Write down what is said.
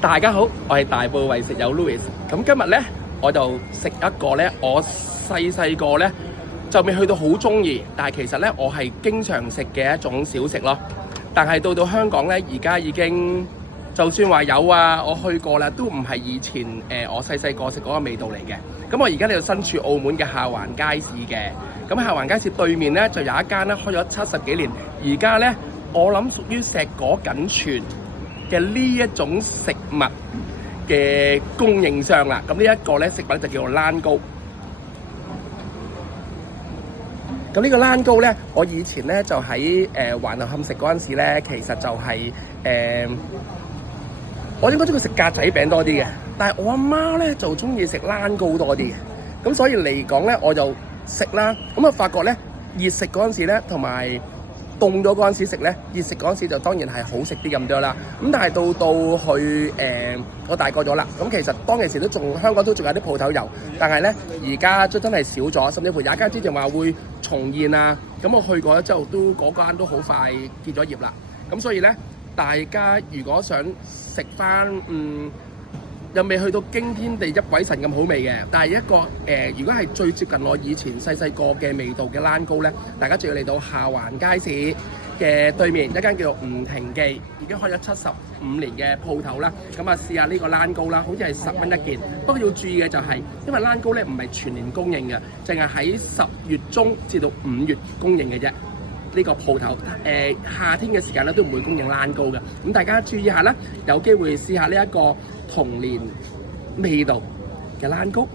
大家好，我係大埔為食友 Louis。咁今日咧，我就食一個咧，我細個咧就未去到好中意，但係其實咧我係經常食嘅一種小食咯。但係到香港咧，而家已經就算話有啊，我去過啦，都唔係以前我細個食嗰個味道嚟嘅。咁我而家呢度身處澳門嘅下環街市嘅，咁下環街市對面咧就有一間咧開咗70幾年，而家咧我諗屬於碩果僅存嘅呢一種食物嘅供應商啦。咁呢一個咧食物就叫做欄糕。咁呢個欄糕咧，我以前咧就喺橫頭磡食嗰陣時咧，其實就係我應該中意食格仔餅多啲嘅，但係我阿媽咧就中意食欄糕多啲嘅。咁所以嚟講咧，我就食啦。咁我發覺咧，熱食嗰陣時咧，同埋凍咗嗰陣時食咧，熱食嗰陣時就當然係好食啲咁多啦。咁但係到去我大個咗啦，咁其實當其時都香港都仲有啲鋪頭有，但係咧而家真係少咗，甚至乎有一間之前話會重現啊。咁我去過之後都嗰間都好快結咗業啦。咁所以咧，大家如果想食翻又未去到驚天地泣鬼神咁好味嘅，但係一個如果係最接近我以前細個嘅味道嘅欄糕咧，大家就要嚟到下環街市嘅對面一間叫做吳廷記，已經開咗75年嘅鋪頭啦。咁啊試下呢個欄糕啦，好似係10蚊一件。不過要注意嘅就係，因為欄糕咧唔係全年供應嘅，淨係喺10月中至到5月供應嘅啫。呢個鋪頭夏天嘅時間咧都唔會供應欄糕嘅。咁大家注意下啦，有機會試下呢一個童年味道嘅欄糕。